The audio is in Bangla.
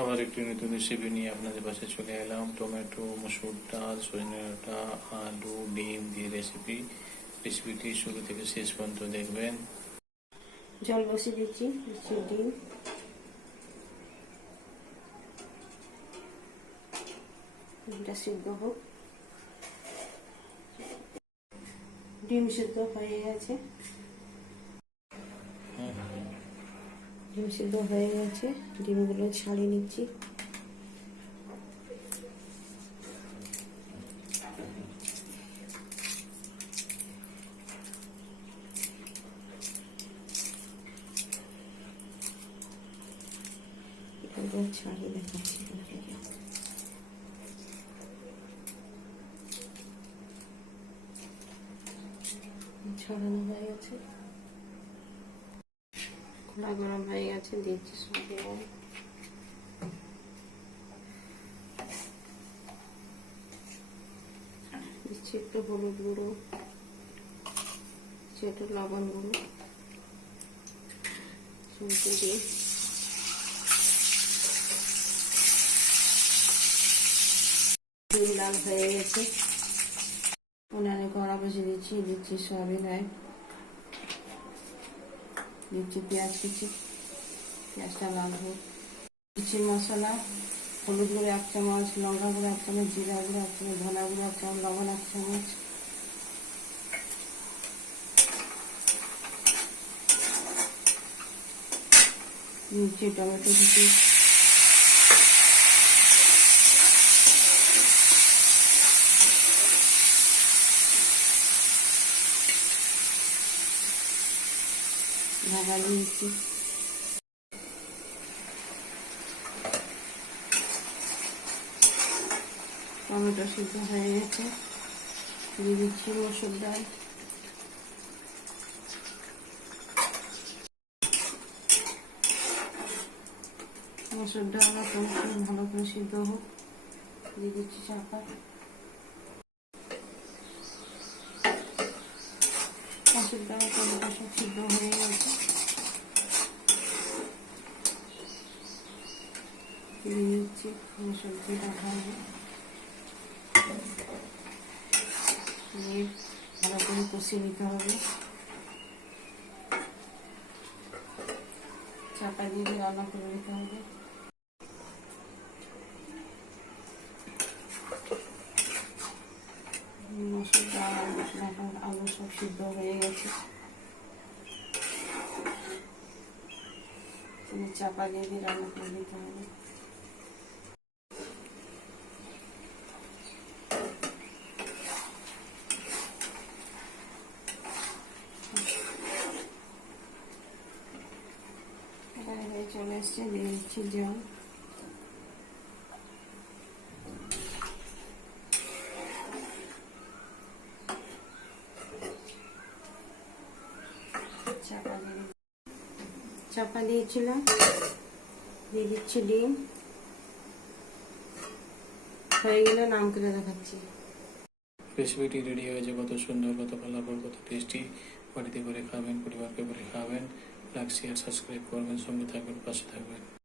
আবার একটি নতুন রেসিপি নিয়ে আপনাদের পাশে চলে এলাম। টমেটো, মসুর ডাল সজনে ডাঁটা আলু, ডিম দিয়ে রেসিপি রেসিপিটি শুরু থেকে শেষ পর্যন্ত দেখবেন। জল বসিয়ে দিচ্ছি দিচ্ছি ডিম। সিদ্ধ হোক। ডিম সিদ্ধ হয়ে গেছে। ডিম সিদ্ধ হয়ে গেছে। ডিমগুলো ছাড়িয়ে নিচ্ছি। ছড়ানো হয়ে গেছে। খোলা গরম হয়ে গেছে দিচ্ছি সব দিচ্ছি একটু হলুদ গুঁড়ো একটু লবণ গুঁড়ো শুনতে দিয়ে লাল হয়ে গেছে উনানে কড়া বসে দিচ্ছি দিচ্ছি সয়াবিন অয়েল দিচ্ছি পেঁয়াজ কুচি, পেঁয়াজটা লাল হোক মশলা, হলুদ গুঁড়ো এক চামচ, লঙ্কা গুঁড়ো এক চামচ, জিরা গুঁড়ো এক চামচ, ধনা গুঁড়ো এক চামচ, লবণ এক চামচ। নিচে টমেটো কুচি ঢাকা দিয়ে দিচ্ছি টমেটো সিদ্ধ হয়ে গেছে দিয়ে দিচ্ছি মসুর ডাল মসুর ডাল আর টমেটো ভালো করে সিদ্ধ হোক দিয়ে দিচ্ছি চাপা মসুর ডাল টমেটো সব সিদ্ধ হয়ে গেছে দিয়ে দিচ্ছি সবজি রাখা ভালো করে কষিয়ে নিতে হবে। চাপা দিয়ে রান্না করে নিতে হবে। মসুর আলু সব সিদ্ধ হয়ে গেছে। চাপা দিয়ে রান্না করে দিতে হবে। চলে এসছে দিয়ে জল চাপা দিয়ে দিয়েছিলাম, দিয়ে দিচ্ছি ডিম। হয়ে গেলে, নাম করে দেখাচ্ছি। রেসিপিটি রেডি হয়েছে, কত সুন্দর, কত ফলাফল কত টেস্টি বাড়িতে করে খাবেন পরিবারকে করে খাবেন লাইক শেয়ার সাবস্ক্রাইব করবেন সঙ্গে থাকবেন পাশে থাকবেন